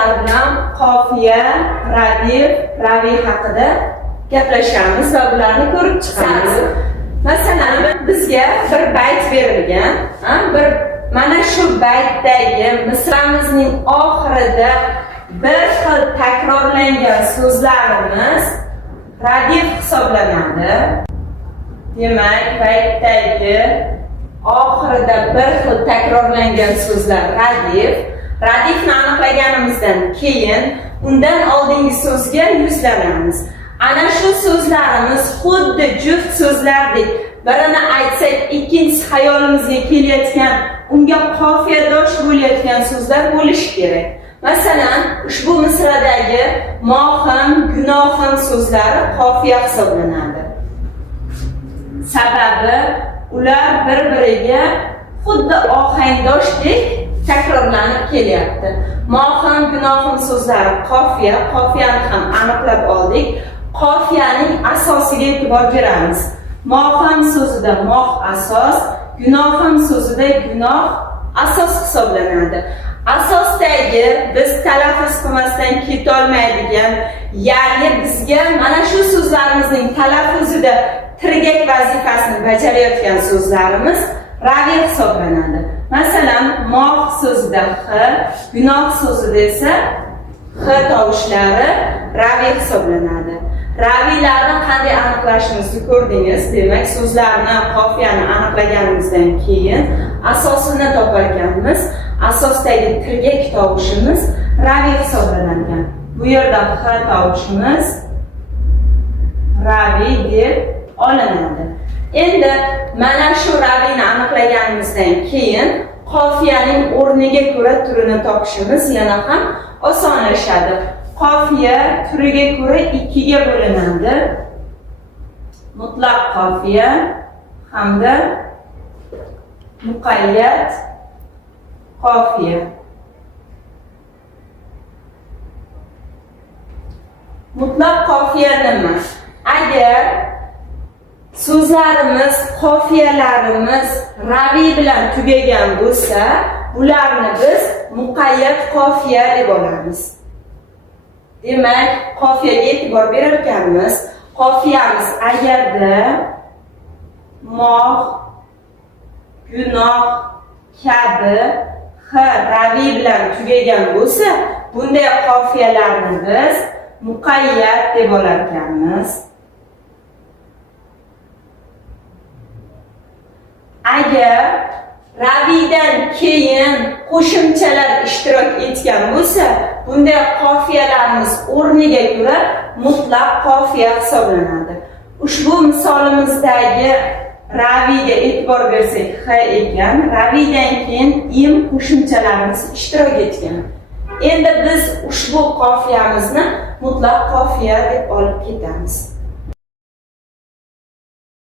sizlar bilan qofiya, radif, raviy haqida gaplashamiz va ularni ko'rib chiqamiz. Masalan, bizga bir bayt berilgan, mana shu baytdagi misramizning oxirida bir xil takrorlangan so'zlarimiz radif hisoblanadi. Demak, baytdagi oxirida bir xil takrorlangan so'zlar radif. Radifni aniqlaganimizdan keyin undan oldingi so'zga yuzlanamiz. Ana shu so'zlarimiz xuddi juft so'zlardek, birini aytsak ikkinchisi xayolimizga kelayotgan, unga qofiyadosh bo'layotgan so'zlar bo'lishi kerak. Masalan, ushbu misradagi mohim, gunohim so'zlari qofiya hisoblanadi. Sababi ular bir-biriga xuddi ohangdoshdek takrorlanib kelyapti. Mohim, gunohim so'zlari qofiya, qofiyani ham aniqlab oldik. Qofiyaning asosiga e'tibor beramiz. Mohim so'zida moh asos, gunohim so'zida gunoh asos hisoblanadi. Asosdagi biz talaffuz qilmasdan ketolmaydigan, ya'ni bizga mana shu so'zlarimizning talaffuzida tirgak vazifasini bajarayotgan so'zlarimiz raviy hisoblanadi. Masalan, moh so'zida h, gunoh so'zida esa h tovushlari raviy hisoblanadi. Raviylarni qanday aniqlashimizni ko'rdingiz. Demak, so'zlarni, qofiyani aniqlaganimizdan keyin asosini topar ekanmiz. Asosdagi tirgak tovushimiz raviy hisoblanadigan. Bu yerda h tovushimiz raviy deb olinadi. Endi mana shu raviyni aniqlaganimizdan keyin qofiyaning o'rniga ko'ra turini topishimiz yana ham osonlashadi. Qofiya turiga ko'ra ikkiga bo'linadi. Mutlaq qofiya hamda muqayyad qofiya. Mutlaq qofiya nima? Agar so'zlarimiz, qofiyalarimiz raviy bilan tugagan bo'lsa, bularni biz muqayyad qofiya deb olamiz. Demak, qofiyaga e'tibor berar ekanmiz. Qofiyamiz agarda moh, gunoh kabi h raviy bilan tugagan bo'lsa, bunday qofiyalarni biz muqayyad deb olar ekanmiz. Agar raviydan keyin qo'shimchalar ishtirok etgan bo'lsa, bunday qofiyalarimiz o'rniga ko'ra mutlaq qofiya hisoblanadi. Ushbu misolimizdagi raviyga e'tibor bersak h ekan, raviydan keyin im qo'shimchalarimiz ishtirok etgan. Endi biz ushbu qofiyamizni mutlaq qofiya deb olib ketamiz.